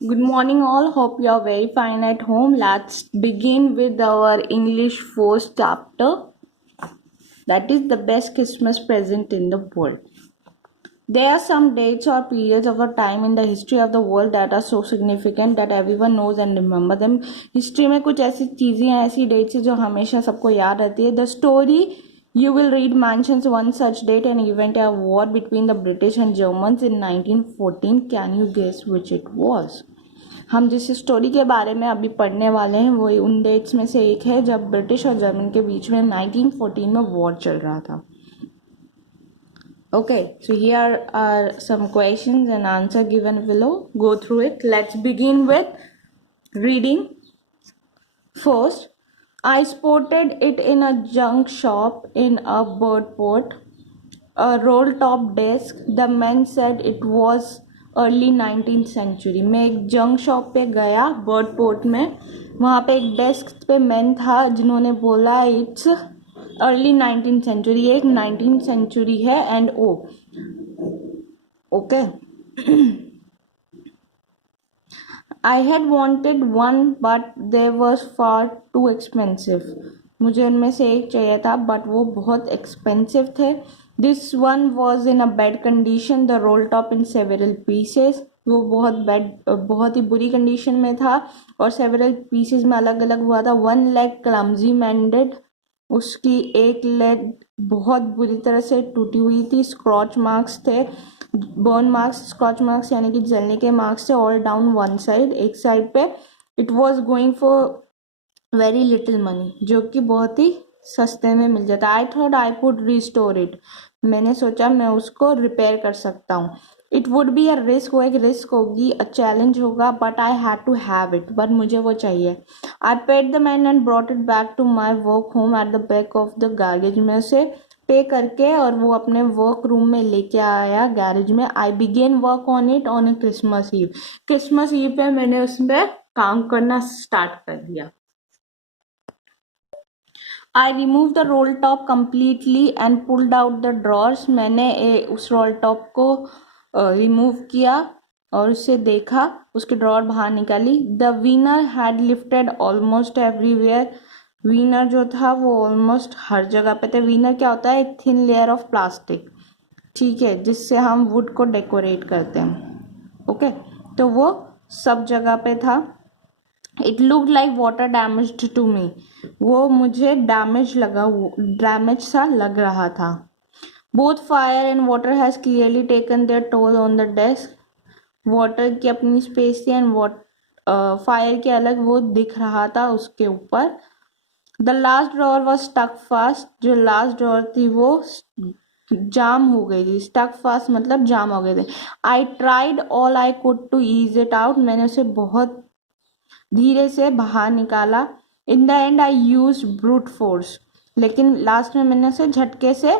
Good morning, all. Hope you are very fine at home. Let's begin with our English first chapter. That is the best Christmas present in the world. There are some dates or periods of a time in the history of the world that are so significant that everyone knows and remember them. History में कुछ ऐसी चीज़ें हैं, ऐसी dates हैं जो हमेशा सबको याद रहती है. The story you will read mentions one such date and event, a war between the British and Germans in 1914. Can you guess which it was? हम जिस स्टोरी के बारे में अभी पढ़ने वाले हैं वो उन डेट्स में से एक है जब ब्रिटिश और जर्मन के बीच में 1914 में वॉर चल रहा था. Okay, so here are some questions and answer given below. Go through it. Let's begin with reading. First, I spotted it in a junk shop in a bird port, a roll top desk. The man said it was early 19th century. मैं एक junk shop पे गया bird port में. वहाँ पे एक desk पे man था जिन्होंने बोला इट्स अर्ली 19th सेंचुरी. एक 19th सेंचुरी है and okay. I had wanted one but they was far too expensive. मुझे उनमें से एक चाहिए था बट वो बहुत एक्सपेंसिव थे. This one was in a bad condition, the roll top in several pieces. वो बहुत ही बुरी कंडीशन में था और several pieces में अलग अलग हुआ था. One leg clumsy mended, उसकी एक लेग बहुत बुरी तरह से टूटी हुई थी. स्क्रॉच मार्क्स थे, बर्न मार्क्स. स्क्रॉच मार्क्स यानी कि जलने के मार्क्स थे ऑल डाउन वन साइड, एक साइड पे. It was going for very little money, जो कि बहुत ही सस्ते में मिल जाता. I thought I could restore it. मैंने सोचा मैं उसको रिपेयर कर सकता हूँ. It would be a risk, वो एक रिस्क होगी, अ चैलेंज होगा, but I had to have it. But मुझे वो चाहिए. I paid the man and brought it back to my work home at the back of the garage. में उसे पे करके और वो अपने वर्क रूम में लेके आया गैरेज में. I began work on it on Christmas eve. Christmas eve पे मैंने उसमें काम करना स्टार्ट कर दिया. I removed the roll top completely and pulled out the drawers. मैंने उस roll top को remove किया और उसे देखा, उसके ड्रॉर बाहर निकाली. The winner had lifted almost everywhere. Veneer जो था वो ऑलमोस्ट हर जगह पे थे. वीनर क्या होता है? एक थिन लेयर ऑफ प्लास्टिक, ठीक है, जिससे हम वुड को डेकोरेट करते हैं. ओके, तो वो सब जगह पे था. It look like water damage to me. वो मुझे डैमेज सा लग रहा था. Both fire and water has clearly taken their toll on the desk. Water की अपनी स्पेस थी एंड फायर के अलग वो दिख रहा था उसके ऊपर. The last drawer was stuck fast. जो लास्ट ड्रॉअर थी वो जाम हो गई थी. स्टक फास्ट मतलब जाम हो गए थे. I tried all I could to ease it out. मैंने उसे बहुत धीरे से बाहर निकाला. In the end I use brute force. लेकिन लास्ट में मैंने उसे झटके से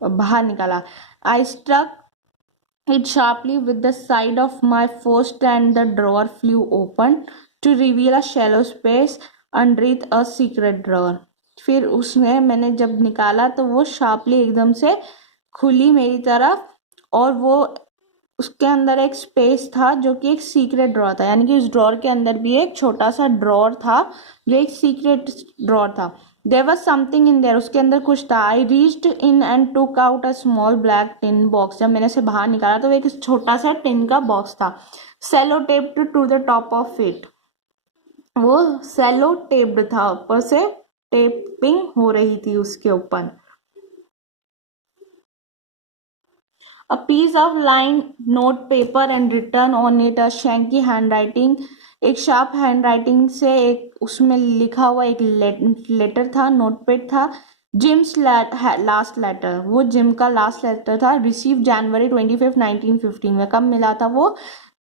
बाहर निकाला. I struck it sharply with the side of my fist and the drawer flew open to reveal a shallow space underneath a secret drawer. फिर उसने मैंने जब निकाला तो वो शार्पली एकदम से खुली मेरी तरफ और वो उसके अंदर एक स्पेस था जो कि एक सीक्रेट ड्रॉर था. यानी कि उस ड्रॉर के अंदर भी एक छोटा सा ड्रॉर था जो एक सीक्रेट ड्रॉर था. There was something in there. उसके अंदर कुछ था. I reached in and took out a small black tin box. जब मैंने उसे बाहर निकाला तो एक छोटा सा टिन का बॉक्स था. Sellotaped to the top of it. वो सेलो टेप्ड था, ऊपर से टेपिंग हो रही थी उसके ऊपर. A piece of lined note paper and written on it a shanky handwriting. एक शार्प हैंडराइटिंग से एक उसमें लिखा हुआ एक लेटर था, नोटपैड था. Jim's last letter. वो जिम का लास्ट लेटर था. रिसीव जनवरी 25, 1915 में. कब मिला था वो?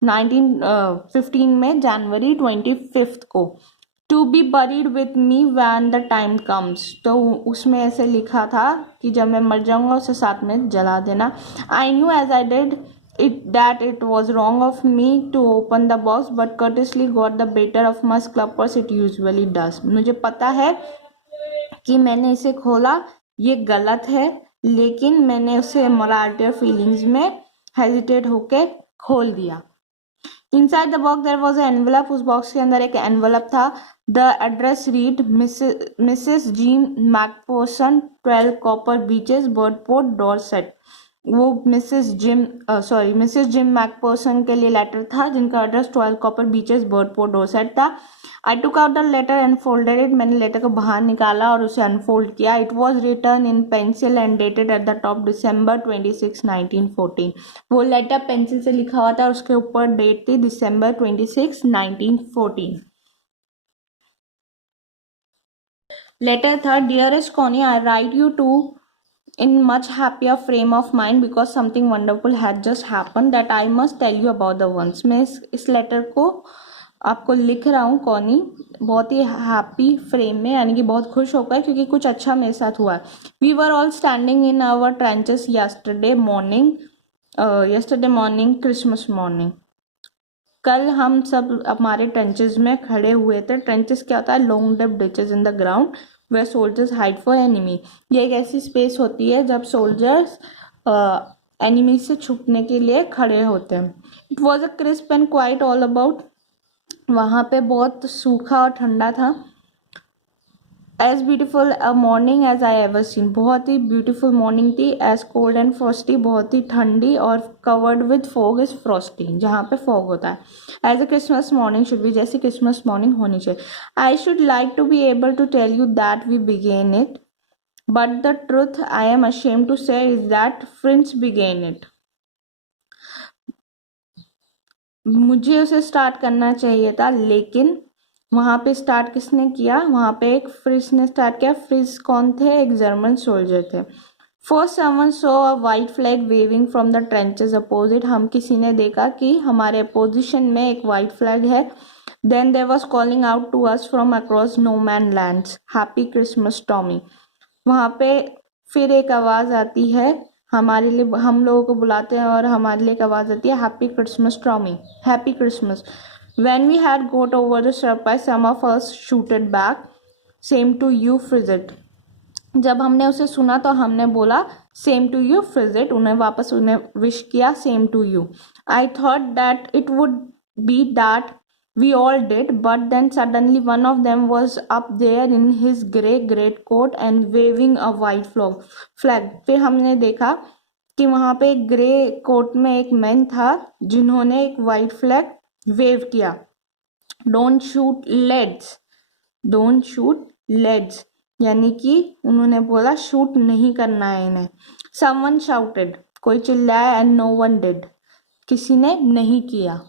1915 में, जनवरी 25 को. To be buried with me when the time comes. तो उसमें ऐसे लिखा था कि जब मैं मर जाऊंगा उसे साथ में जला देना. I knew as I did it that it was wrong of me to open the box but courteously got the better of my scrumpers it usually does. मुझे पता है कि मैंने इसे खोला, ये गलत है, लेकिन मैंने उसे मोरालिटी और फीलिंग्स में हेजिटेट होके खोल दिया. Inside the box there was an envelope, उस बॉक्स के अंदर एक एनवेलप था. The address read Mrs Jean Macpherson, 12 Copper Beeches, Bridport, Dorset. वो मिसेस जिम मैकपर्सन के लिए लेटर था जिनका address 12 Copper Beeches, Bridport, Dorset था. I took out the letter and folded it. मैंने लेटर को बाहर निकाला और उसे अनफोल्ड किया. It was written in pencil and dated at the top December 26, 1914. वो लेटर पेंसिल से लिखा हुआ था और उसके ऊपर डेट थी December 26, 1914. लेटर था. Dearest Connie, I write you to in much happier frame of mind because something wonderful had just happened that I must tell you about the once. मैं इस लेटर को आपको लिख रहा हूँ कॉनी बहुत ही हैप्पी फ्रेम में, यानी कि बहुत खुश होकर, क्योंकि कुछ अच्छा मेरे साथ हुआ. We were all standing in our trenches yesterday morning, Christmas morning. कल हम सब हमारे ट्रेंचेस में खड़े हुए थे. ट्रेंचेस क्या होता है? Long depth ditches in the ground where soldiers hide for enemy. ये एक ऐसी स्पेस होती है जब सोल्जर्स एनिमी से छुपने के लिए खड़े होते हैं. It was a crisp and quiet all about. वहाँ पे बहुत सूखा और ठंडा था. As beautiful a morning as I ever seen. बहुत ही ब्यूटिफुल मॉर्निंग थी. As cold and frosty. बहुत ही ठंडी. और covered with fog is frosty. जहाँ पे फॉग होता है. As a Christmas morning should be. जैसी क्रिसमस मॉर्निंग होनी चाहिए. I should like to be able to tell you that we began it, but the truth I am ashamed to say is that फ्रिंच began it. मुझे उसे start करना चाहिए था, लेकिन वहाँ पे स्टार्ट किसने किया? वहाँ पे एक फ्रिज ने स्टार्ट किया. फ्रिज कौन थे? एक जर्मन सोल्जर थे. First someone saw a white flag waving from the trenches opposite. हम किसी ने देखा कि हमारे अपोजिशन में एक वाइट फ्लैग है. Then there was calling out to us from across no man lands, happy Christmas Tommy. वहाँ पे फिर एक आवाज़ आती है हमारे लिए, हम लोगों को बुलाते हैं और हमारे लिए एक आवाज़ आती है, happy Christmas Tommy, happy Christmas. When we had got over the surprise, some of us shouted back, same to you, Frizit. जब हमने उसे सुना तो हमने बोला सेम टू यू फ्रिजिट. उन्हें वापस उन्हें विश किया same to you. I thought that it would be that we all did, but then suddenly one of them was up there in his grey great coat and waving a white flag. फिर हमने देखा कि वहाँ पे एक grey coat में एक man था जिन्होंने एक वाइट फ्लैग वेव किया. Don't shoot leads, don't shoot leads, यानी कि उन्होंने बोला शूट नहीं करना है इन्हें. समवन शाउटेड, कोई चिल्लाया. एंड नो वन डिड, किसी ने नहीं किया.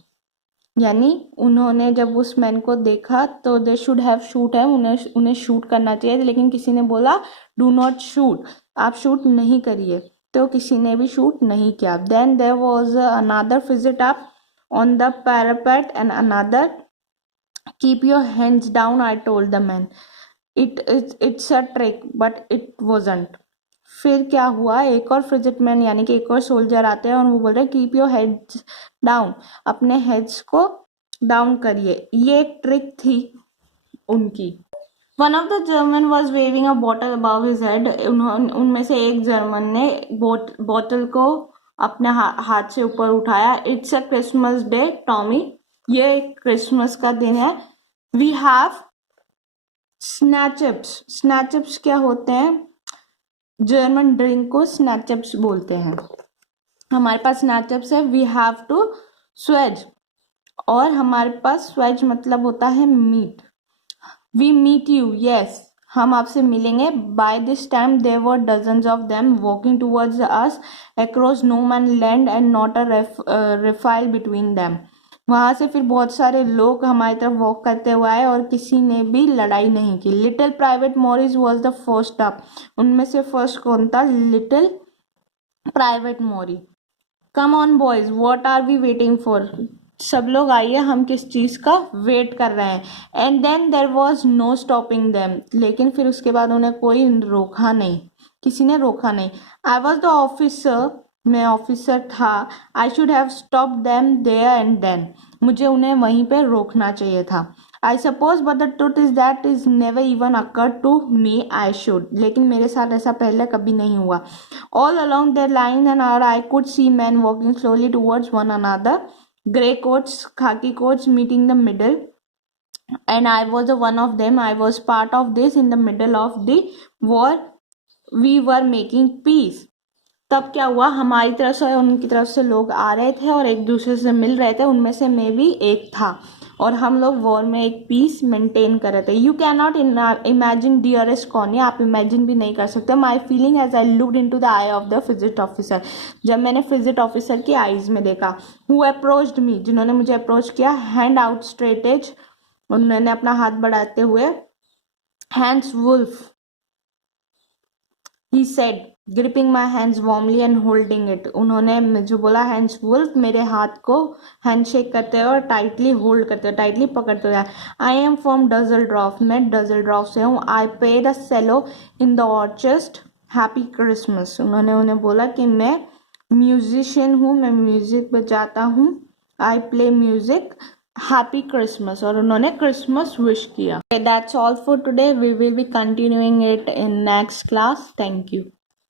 यानी उन्होंने जब उस मैन को देखा तो दे शुड हैव शूट है, उन्हें शूट करना चाहिए, लेकिन किसी ने बोला डू नॉट शूट, आप शूट नहीं करिए, तो किसी ने भी शूट नहीं किया. Then there was another visit up on the parapet and another, keep your hands down, I told the man. It's a trick, but it wasn't. फिर क्या हुआ? एक और फ्रिजिट मैन यानी कि एक और सोल्जर आते हैं और वो बोल रहे हैं कीप योर हेड्स डाउन, अपने हेड्स को डाउन करिए. ये एक ट्रिक थी उनकी. One of the German was waving a bottle above his head. उनमें से एक जर्मन ने बॉटल को अपने हाथ से ऊपर उठाया. It's a Christmas day Tommy, ये क्रिसमस का दिन है. We have स्नैचअप्स. स्नैचअप्स क्या होते हैं? जर्मन ड्रिंक को स्नैचअप्स बोलते हैं. हमारे पास स्नैचअप्स है. वी हैव टू स्वेज, और हमारे पास स्वेज मतलब होता है meet. We meet you, yes, हम आपसे मिलेंगे. By this time there were dozens of them walking towards us across no man land and not a rifle between them. वहाँ से फिर बहुत सारे लोग हमारी तरफ वॉक करते हुए आए और किसी ने भी लड़ाई नहीं की. Little private Morris was the first up. उनमें से फर्स्ट कौन था? Little private Morris. Come on boys, what are we waiting for? सब लोग आइए, हम किस चीज़ का वेट कर रहे हैं. And then there was no stopping them. लेकिन फिर उसके बाद उन्हें कोई रोका नहीं, किसी ने रोका नहीं. आई वॉज द ऑफिसर, मैं ऑफिसर था. I should have stop them there and then, मुझे उन्हें वहीं पे रोकना चाहिए था. I suppose but the truth is that is never even occur to me. I should, लेकिन मेरे साथ ऐसा पहले कभी नहीं हुआ. All along the line and I could see man walking slowly towards one another. grey coats, khaki coats meeting the middle, and I was one of them. I was part of this. In the middle of the war, we were making peace. तब क्या हुआ, हमारी तरफ से और उनकी तरफ से लोग आ रहे थे और एक दूसरे से मिल रहे थे, उनमें से मैं भी एक था, और हम लोग वॉर में एक पीस मेंटेन कर रहे थे. You can not imagine dearest Connie है, आप इमेजिन भी नहीं कर सकते. My feeling as I looked into the eye of the Fritz officer, जब मैंने फिजिट ऑफिसर की आईज में देखा. हु अप्रोच्ड मी, जिन्होंने मुझे अप्रोच किया. हैंड आउट स्ट्रेटेज, उन्होंने अपना हाथ बढ़ाते हुए. Hans Wolf, he said, gripping my hands warmly and holding it. उन्होंने जो बोला हैंड्स वुल्फ, मेरे हाथ को हैंडशेक करते हुए और टाइटली होल्ड करते हुए, टाइटली पकड़ते हुए. आई एम फ्रॉम डजलड्रॉफ, मैं डजलड्रॉफ से हूँ. I play the cello in the orchestra, happy Christmas. उन्होंने उन्हें बोला कि मैं म्यूजिशियन हूँ, मैं म्यूजिक बजाता हूँ. I play music, happy Christmas, और उन्होंने क्रिसमस विश किया. That's all for today. We will be continuing it in next class. Thank you.